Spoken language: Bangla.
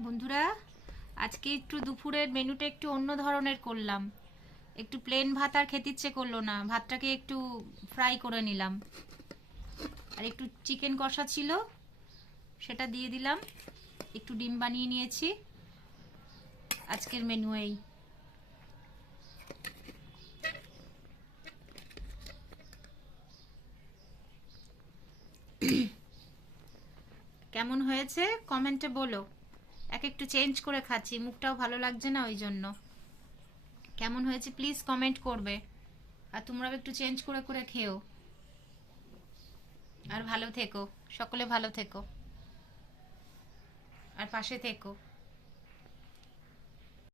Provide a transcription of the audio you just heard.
বন্ধুরা, আজকে একটু দুপুরের মেনুটা একটু অন্য ধরনের করলাম। একটু প্লেন ভাত আর খেতে ইচ্ছে করলো না, ভাতটাকে একটু ফ্রাই করে নিলাম। আর একটু চিকেন কষা ছিল, সেটা দিয়ে দিলাম। একটু ডিম বানিয়ে নিয়েছি। আজকের মেনু এই। কেমন হয়েছে কমেন্টে বলো। একটু চেঞ্জ করে খাচ্ছি, মুখটাও ভালো লাগছে না, ওই জন্য। কেমন হয়েছে প্লিজ কমেন্ট করবে। আর তোমরাও একটু চেঞ্জ করে করে খেও। আর ভালো থেকো, সকলে ভালো থেকো, আর পাশে থেকো।